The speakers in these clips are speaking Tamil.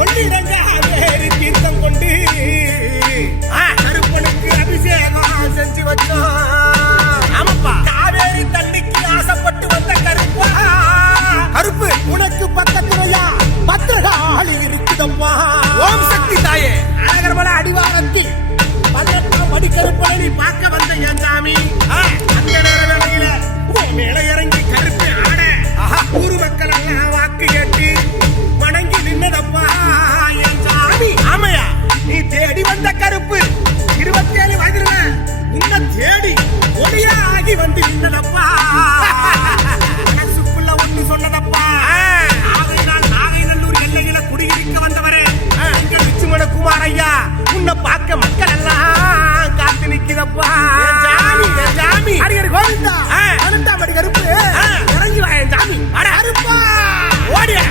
ஒன்னிரங்க வேறு தீர்த்தம் கொண்டு கருப்பனுக்கு அபிஷேகம் செஞ்சு வச்சோம். ஆமாப்பா, காவேரி தண்ணிக்கு ஆசைப்பட்டு வந்த கருப்பா, கருப்பு உனக்கு பக்கத்துலையா பத்திரகாளி இருக்குதம்மா. ஓம் சக்தி தாயே, அழகர்மலை அடிவாரத்தில் 18ஆம் படி கருப்பனை நீ பார்க்க வந்த என் சாமி. அந்த நேர வேளையில மேல இறங்கி கருப்பு ஆட ஊரு மக்கள் எல்லாம் வாக்கு கேட்டு வணங்கி நின்னதப்பா என் சாமி. ஆமையா, நீ தேடி வந்த கருப்பு 27 வயதுல உன்னை தேடி ஒளியா ஆகி வந்து நின்னதப்பா. மனசுக்குள்ள ஒண்ணு சொன்னதப்பா, நாகைநல்லூர் எல்லையில குடியிருக்க வந்தவரே லட்சுமண குமார் ஐயா, உன்னை பார்க்க மக்கள் எல்லாம் காத்து நிக்கிறப்பா. ஜாமி அடிக்கடி கோவிந்தா 18ஆம் படி கருப்பு இறங்கி வா என் ஜாமி. அருப்பா ஓடியா.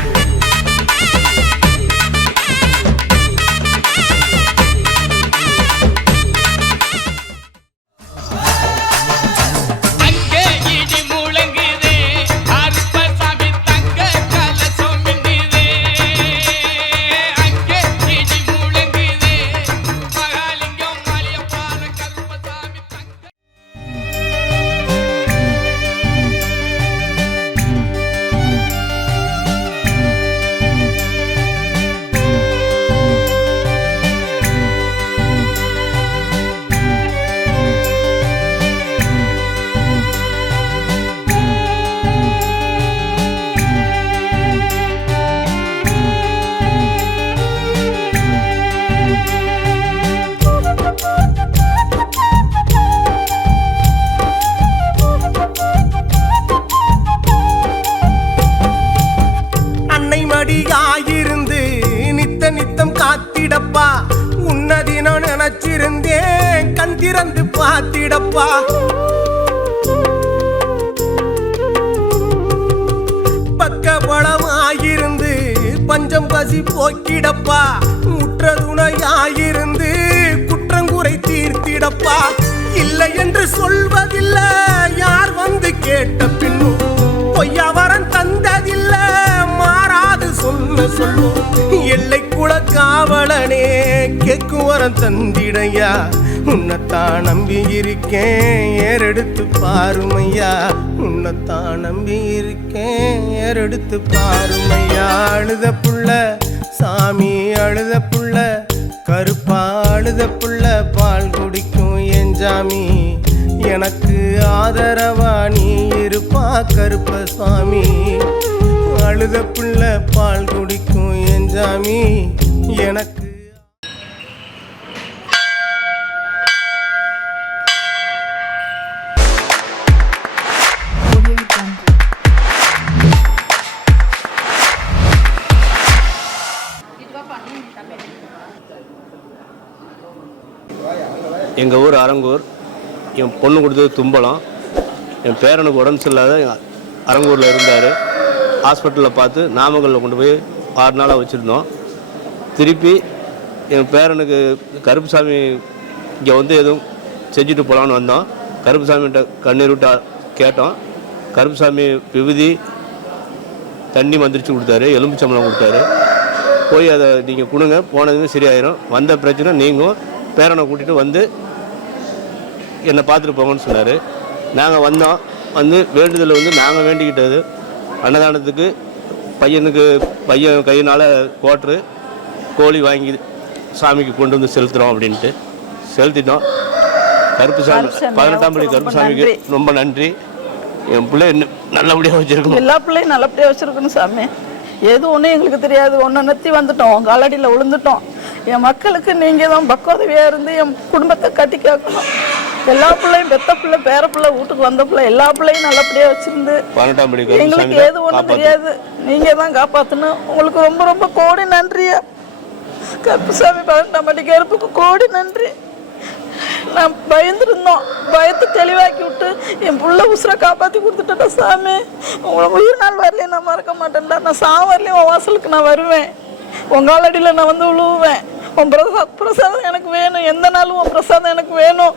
மடியாயிருந்து நித்த நித்தம் காத்திடப்பா, உன்னதி நான் நினைச்சிருந்தேன் கண் திறந்து பார்த்திடப்பா. பக்கபலமாயிருந்து பஞ்சம் பசி போக்கிடப்பா, உற்ற துணையாயிருந்து குற்றங்குறை தீர்த்திடப்பா. இல்லை என்று சொல்வதில்லை யார் வந்து கேட்ட பின்னும், பொய்யாவரம் தந்ததில்ல மாறாது சொன்ன சொல்லும். எல்லை குல காவலனே கேக்கும் வரம் தந்திடையா, உன்னைத்தான் நம்பி இருக்கேன் ஏறெடுத்து பாருமையா. உன்னைத்தான் நம்பி இருக்கேன் ஏறெடுத்து பாருமையா. அழுத புள்ள சாமி அழுத புள்ள, கருப்பா அழுத புள்ள பால் குடிக்கும் என் ஜாமி. எனக்கு ஆதரவா நீ இருப்பா கருப்ப சுவாமி. அழுத புள்ள பால் குடிக்கும் என் ஜாமி. எனக்கு எங்கள் ஊர் அரங்கூர். என் பொண்ணு கொடுத்தது தும்பலம். என் பேரனுக்கு உடம்பு சரியில்லாத அரங்கூரில் இருந்தார். ஹாஸ்பிட்டலில் பார்த்து நாமக்கல்லில் கொண்டு போய் 6 நாளாக வச்சுருந்தோம். திருப்பி என் பேரனுக்கு கருப்புசாமி இங்கே வந்து எதுவும் செஞ்சுட்டு போகலான்னு வந்தோம். கருப்புசாமிகிட்ட கண்ணீர் விட்டு கேட்டோம். கருப்புசாமி விபூதி தண்ணி மந்திரிச்சு கொடுத்தாரு, எலும்புச்சம்பளம் கொடுத்தாரு. போய் அதை நீங்கள் கொடுங்க, போனதுமே சரியாயிரும், வந்த பிரச்சனை நீங்கும், பேரனை கூட்டிகிட்டு வந்து என்னை பார்த்துட்டு போங்கன்னு சொன்னார். நாங்கள் வந்தோம். வந்து வேண்டுதல் வந்து நாங்கள் வேண்டிக்கிட்டது அன்னதானத்துக்கு பையன் கையினால் கோட்ரு கோழி வாங்கி சாமிக்கு கொண்டு வந்து செலுத்துகிறோம் அப்படின்ட்டு செலுத்திட்டோம். கருப்புசாமி 18ஆம் படி கருப்புசாமிக்கு ரொம்ப நன்றி. என் பிள்ளை நல்லபடியாக வச்சுருக்கணும், எல்லா பிள்ளையும் நல்லபடியாக வச்சுருக்கணும் சாமி. எது ஒன்றும் எங்களுக்கு தெரியாது, ஒன்று நெத்தி வந்துட்டோம், காலடியில் விழுந்துட்டோம். என் மக்களுக்கு நீங்கள் தான் பக்குவதவியாக இருந்து என் குடும்பத்தை கட்டி கேட்கணும். எல்லா பிள்ளையும் பெத்த பிள்ளை பேர பிள்ளை வீட்டுக்கு வந்த பிள்ளை எல்லா பிள்ளையும் நல்லபடியாக வச்சுருந்து எங்களுக்கு எது ஒன்றும் தெரியாது, நீங்கள் தான் காப்பாற்றணும். உங்களுக்கு ரொம்ப ரொம்ப கோடி நன்றியா. கருப்புசாமி 18ஆம் படி கருப்புக்கு கோடி நன்றி. நான் பயந்துருந்தோம், பயத்தை தெளிவாக்கி விட்டு என் புள்ள உசுரை காப்பாற்றி கொடுத்துட்டேன் சாமி. உங்களை உயிர் நாள் வரலையும் நான் மறக்க மாட்டேன்டா. நான் சாவரலையும் உன் வாசலுக்கு நான் வருவேன், உங்கள் அடியில் நான் வந்து விழுவேன். உன் பிரசாதம் எனக்கு வேணும், எந்த நாளும் உன் பிரசாதம் எனக்கு வேணும்.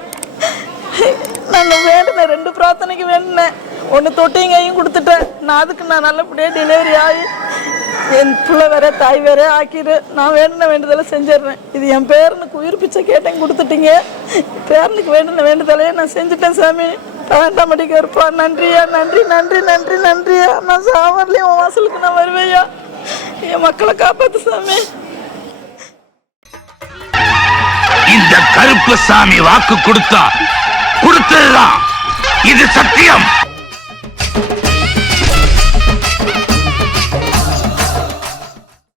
நான் வேண்டினேன், 2 பிரார்த்தனைக்கு வேண்டினேன். ஒன்று தொட்டியும் கையும் கொடுத்துட்டேன். நான் அதுக்கு நான் நல்லபடியாக டெலிவரி ஆகி என் பிள்ளை வேற தாய் வேற ஆக்கிடு. நான் வேண்டுதலை செஞ்சிடுறேன். இது என் பேரனுக்கு உயிர் பிச்சை கேட்டேன், கொடுத்துட்டீங்க. பேரனுக்கு வேண்டுதலையே நான் செஞ்சுட்டேன் சாமி. 12ஆம் படிக்க இருப்பா. நன்றியா, நன்றி நன்றி நன்றி நன்றியா. நான் சாமர்லையும் உன் வாசலுக்கு நான் வருவேயா. என் மக்களை காப்பாத்து சாமி. இந்த கருப்பு சாமி வாக்கு கொடுத்ததுதான். இது சத்தியம்.